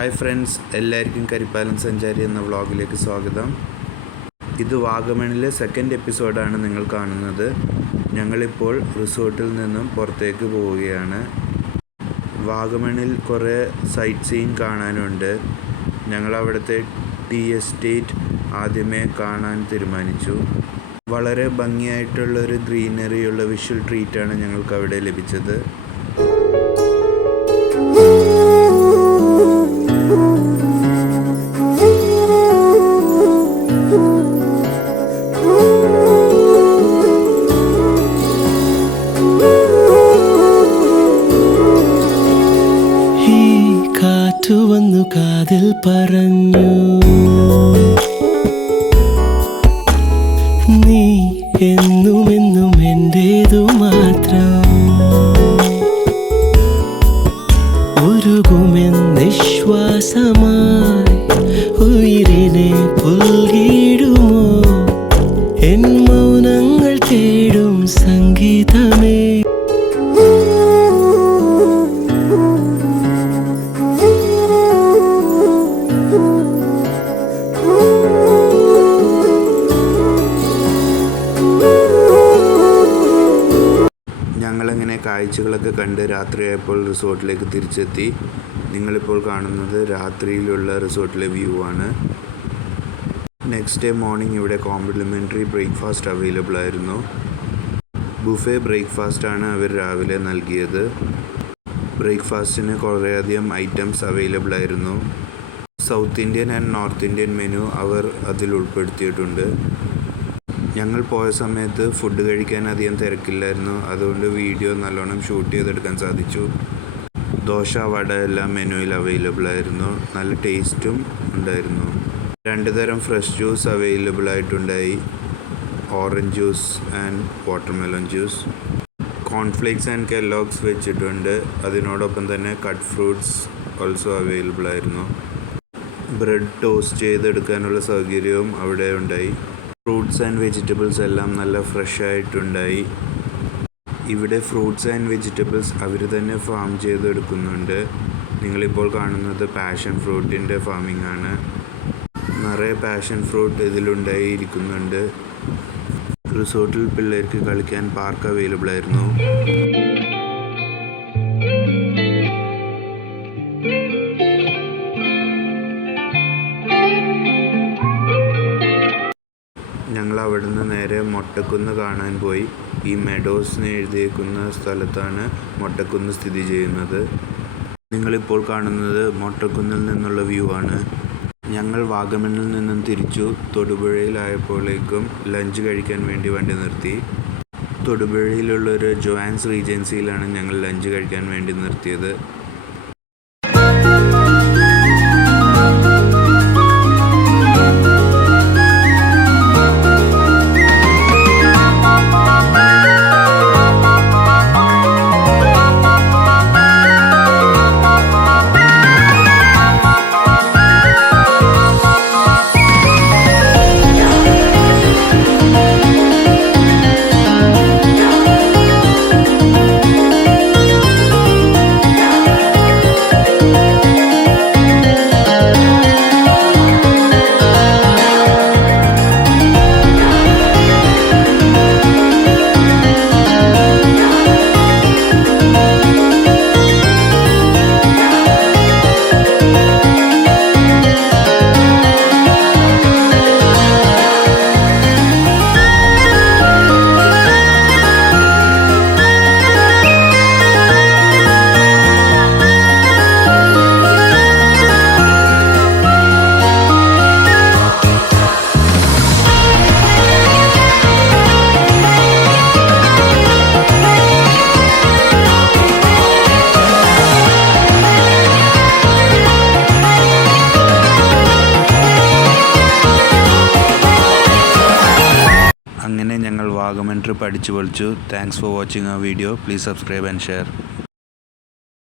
Hi friends, എല്ലാവർക്കും കരിപ്പാലം സഞ്ചാരി എന്ന വ്ളോഗിലേക്ക് സ്വാഗതം. ഇത് വാഗമണിലെ സെക്കൻഡ് എപ്പിസോഡാണ് നിങ്ങൾ കാണുന്നത്. ഞങ്ങളിപ്പോൾ റിസോർട്ടിൽ നിന്നും പുറത്തേക്ക് പോവുകയാണ്. വാഗമണിൽ കുറേ സൈറ്റ് സീയിങ് കാണാനുണ്ട്. ഞങ്ങൾ അവിടുത്തെ ടീ എസ്റ്റേറ്റ് ആദ്യമേ കാണാൻ തീരുമാനിച്ചു. വളരെ ഭംഗിയായിട്ടുള്ളൊരു ഗ്രീനറിയുള്ള വിഷ്വൽ ട്രീറ്റാണ് ഞങ്ങൾക്ക് അവിടെ ലഭിച്ചത്. വന്നു കാതിൽ പറഞ്ഞു, നീ എന്നുമെന്നും എന്റേതു മാത്രം. ഉരുകുമെന്നിശ്വാസമായി ഉയിരിനെ പുൽകിടുമോ എൻ മൗനങ്ങൾ തേടും സംഗീതമേ. ഞങ്ങളിങ്ങനെ കാഴ്ചകളൊക്കെ കണ്ട് രാത്രിയായപ്പോൾ റിസോർട്ടിലേക്ക് തിരിച്ചെത്തി. നിങ്ങളിപ്പോൾ കാണുന്നത് രാത്രിയിലുള്ള റിസോർട്ടിലെ വ്യൂ ആണ്. നെക്സ്റ്റ് ഡേ മോർണിംഗ് ഇവിടെ കോംപ്ലിമെൻ്ററി ബ്രേക്ക്ഫാസ്റ്റ് അവൈലബിൾ ആയിരുന്നു. ബുഫേ ബ്രേക്ക്ഫാസ്റ്റാണ് അവർ രാവിലെ നൽകിയത്. ബ്രേക്ക്ഫാസ്റ്റിന് കുറേയധികം ഐറ്റംസ് അവൈലബിൾ ആയിരുന്നു. South Indian and north Indian menu അവർ അതിൽ ഉൾപ്പെടുത്തിയിട്ടുണ്ട്. ഞങ്ങൾ പോയ സമയത്ത് ഫുഡ് കഴിക്കാൻ അധികം തിരക്കില്ലായിരുന്നു. അതുകൊണ്ട് വീഡിയോ നല്ലോണം ഷൂട്ട് ചെയ്തെടുക്കാൻ സാധിച്ചു. ദോശ, വട എല്ലാം മെനുവിൽ അവൈലബിൾ ആയിരുന്നു. നല്ല ടേസ്റ്റും ഉണ്ടായിരുന്നു. 2 തരം ഫ്രഷ് ജ്യൂസ് അവൈലബിൾ ആയിട്ടുണ്ടായി, orange juice and watermelon juice. Cornflakes and Kellogg's വെച്ചിട്ടുണ്ട്. അതിനോടൊപ്പം തന്നെ കട്ട് ഫ്രൂട്ട്സ് ഓൾസോ അവൈലബിൾ ആയിരുന്നു. ബ്രെഡ് ടോസ്റ്റ് ചെയ്തെടുക്കാനുള്ള സൗകര്യവും അവിടെ ഉണ്ടായി. ഫ്രൂട്ട്സ് ആൻഡ് വെജിറ്റബിൾസ് എല്ലാം നല്ല ഫ്രഷ് ആയിട്ടുണ്ടായി. ഇവിടെ ഫ്രൂട്ട്സ് ആൻഡ് വെജിറ്റബിൾസ് അവർ തന്നെ ഫാം ചെയ്തെടുക്കുന്നുണ്ട്. നിങ്ങളിപ്പോൾ കാണുന്നത് പാഷൻ ഫ്രൂട്ടിൻ്റെ ഫാമിംഗ് ആണ്. നിറയെ പാഷൻ ഫ്രൂട്ട് ഇതിലുണ്ടായിരിക്കുന്നുണ്ട്. റിസോർട്ടിൽ പിള്ളേർക്ക് കളിക്കാൻ പാർക്ക് അവൈലബിൾ ആയിരുന്നു. ഞങ്ങൾ അവിടുന്ന് നേരെ മൊട്ടക്കുന്ന് കാണാൻ പോയി. ഈ മെഡോസ് എഴുതിയേക്കുന്ന സ്ഥലത്താണ് മൊട്ടക്കുന്ന് സ്ഥിതി ചെയ്യുന്നത്. നിങ്ങളിപ്പോൾ കാണുന്നത് മൊട്ടക്കുന്നിൽ നിന്നുള്ള വ്യൂ ആണ്. ഞങ്ങൾ വാഗമണിൽ നിന്നും തിരിച്ചു തൊടുപുഴയിലായപ്പോഴേക്കും ലഞ്ച് കഴിക്കാൻ വേണ്ടി വണ്ടി നിർത്തി. തൊടുപുഴയിലുള്ളൊരു ജോവാൻസ് റീജൻസിയിലാണ് ഞങ്ങൾ ലഞ്ച് കഴിക്കാൻ വേണ്ടി നിർത്തിയത്. അങ്ങനെ ഞങ്ങൾ വാഗമൺ ട്രിപ്പ് അടിച്ചു പൊളിച്ചു. Thanks for watching our video. Please subscribe and share.